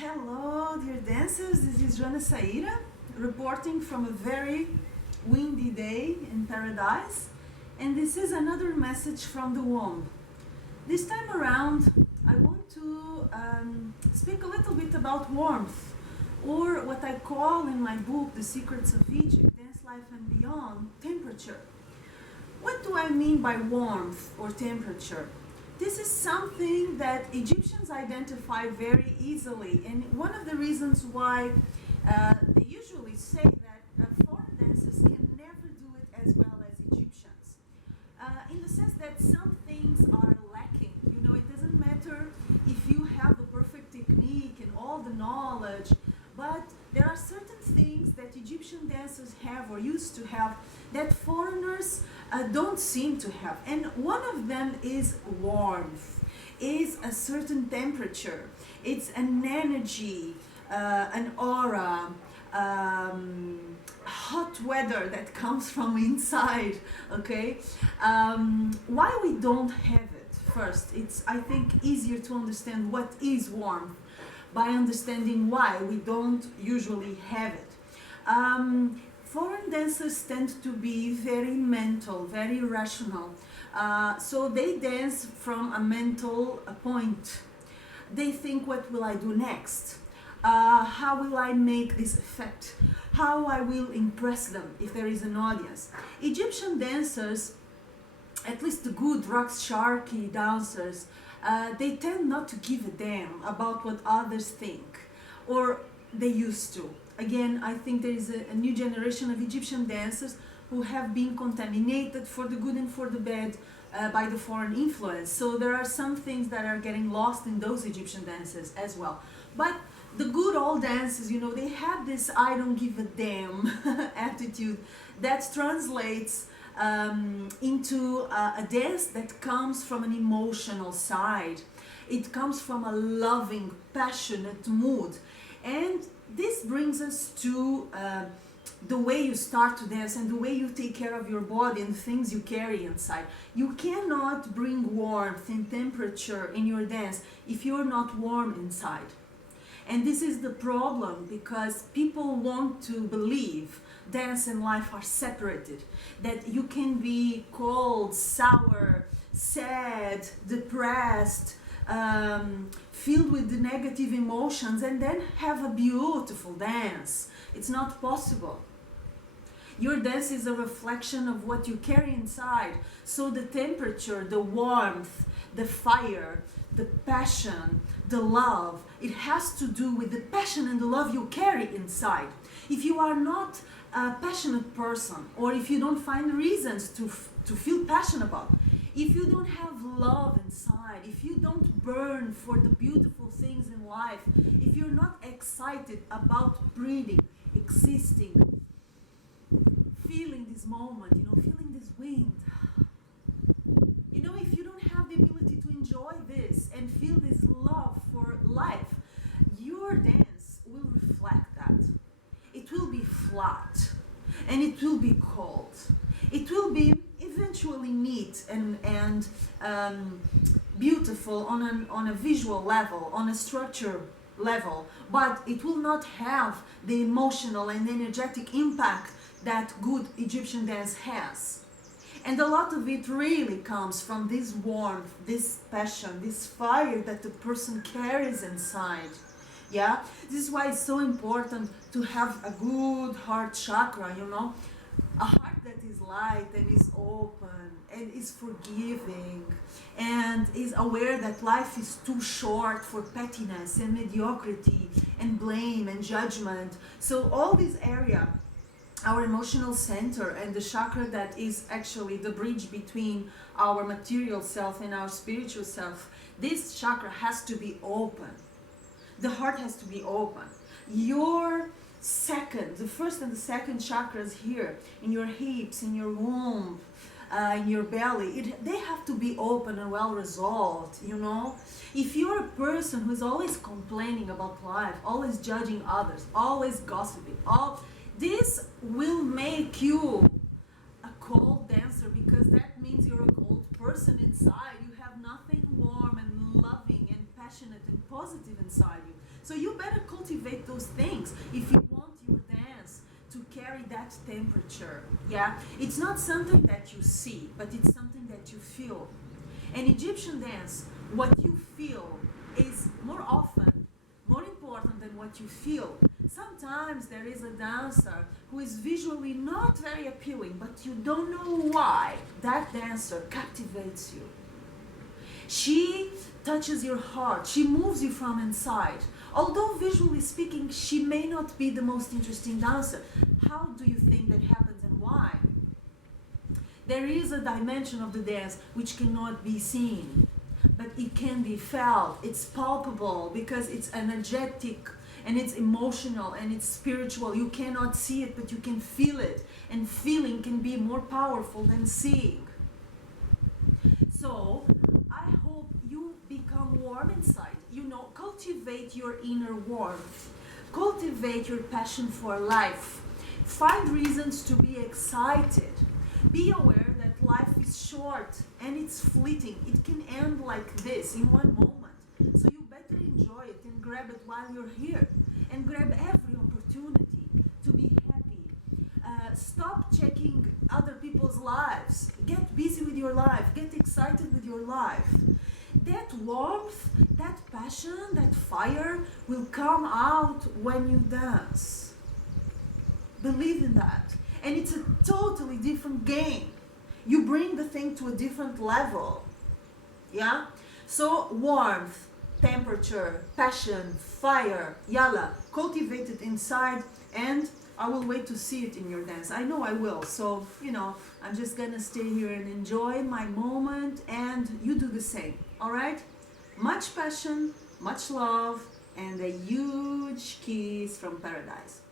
Hello, dear dancers. This is Joana Saahirah reporting from a very windy day in paradise, and this is another message from the womb. This time around, I want to speak a little bit about warmth, or what I call in my book, The Secrets of Egypt, Dance Life and Beyond, temperature. What do I mean by warmth or temperature? This is something that Egyptians identify very easily, and one of the reasons why they usually say that foreign dancers can never do it as well as Egyptians. In the sense that some things are lacking. You know, it doesn't matter if you have the perfect technique and all the knowledge, but there are certain things that Egyptian dancers have or used to have that foreigners don't seem to have. And one of them is warmth, is a certain temperature. It's an energy, an aura, hot weather that comes from inside, okay? Why we don't have it? First, it's, I think, easier to understand what is warmth by understanding why we don't usually have it. Foreign dancers tend to be very mental, very rational. So they dance from a mental point. They think, what will I do next? How will I make this effect? How I will impress them if there is an audience. Egyptian dancers, at least the good sharky dancers, they tend not to give a damn about what others think, or they used to. Again, I think there is a new generation of Egyptian dancers who have been contaminated for the good and for the bad by the foreign influence. So there are some things that are getting lost in those Egyptian dancers as well. But the good old dancers, you know, they have this I don't give a damn attitude that translates into a dance that comes from an emotional side. It comes from a loving, passionate mood. And this brings us to the way you start to dance and the way you take care of your body and things you carry inside. You cannot bring warmth and temperature in your dance if you're not warm inside. And this is the problem, because people want to believe dance and life are separated, that you can be cold, sour, sad, depressed, filled with the negative emotions, and then have a beautiful dance. It's not possible. Your dance is a reflection of what you carry inside. So the temperature, the warmth, the fire, the passion, the love, it has to do with the passion and the love you carry inside. If you are not a passionate person, or if you don't find reasons to feel passionate about, if you don't have love inside, if you don't burn for the beautiful things in life, if you're not excited about breathing, existing, feeling this moment, you know, feeling this wind, you know, if you don't have the ability to enjoy this and feel this love for life, your dance will reflect that. It will be flat, and it will be cold. It will be eventually neat and beautiful on a visual level, on a structure level, but it will not have the emotional and energetic impact that good Egyptian dance has. And a lot of it really comes from this warmth, this passion, this fire that the person carries inside. Yeah, this is why it's so important to have a good heart chakra, you know, a heart that is light and is open and is forgiving and is aware that life is too short for pettiness and mediocrity and blame and judgment. So all this area, our emotional center and the chakra that is actually the bridge between our material self and our spiritual self, this chakra has to be open. The heart has to be open. Your the first and the second chakras here, in your hips, in your womb, in your belly, they have to be open and well resolved, you know. If you're a person who's always complaining about life, always judging others, always gossiping, this will make you a cold dancer, because that means you're a cold person inside. You have nothing warm and loving and passionate and positive inside you. So you better cultivate those things if you want your dance to carry that temperature. Yeah, it's not something that you see, but it's something that you feel. And Egyptian dance, what you feel is more often more important than what you feel. Sometimes there is a dancer who is visually not very appealing, but you don't know why that dancer captivates you. She touches your heart, she moves you from inside. Although visually speaking, she may not be the most interesting dancer. How do you think that happens and why? There is a dimension of the dance which cannot be seen, but it can be felt. It's palpable because it's energetic and it's emotional and it's spiritual. You cannot see it, but you can feel it. And feeling can be more powerful than seeing. So, I hope you become warm inside. You know, cultivate your inner warmth. Cultivate your passion for life. Find reasons to be excited. Be aware that life is short and it's fleeting. It can end like this in one moment. So you better enjoy it and grab it while you're here. And grab every opportunity to be happy. Stop checking other people's lives. Get busy with your life. Get excited with your life. That warmth, that passion, that fire will come out when you dance. Believe in that. And it's a totally different game. You bring the thing to a different level. Yeah? So warmth, temperature, passion, fire, yalla, cultivate it inside, and I will wait to see it in your dance. I know I will. So, I'm just gonna stay here and enjoy my moment, and you do the same. All right? Much passion, much love, and a huge kiss from paradise.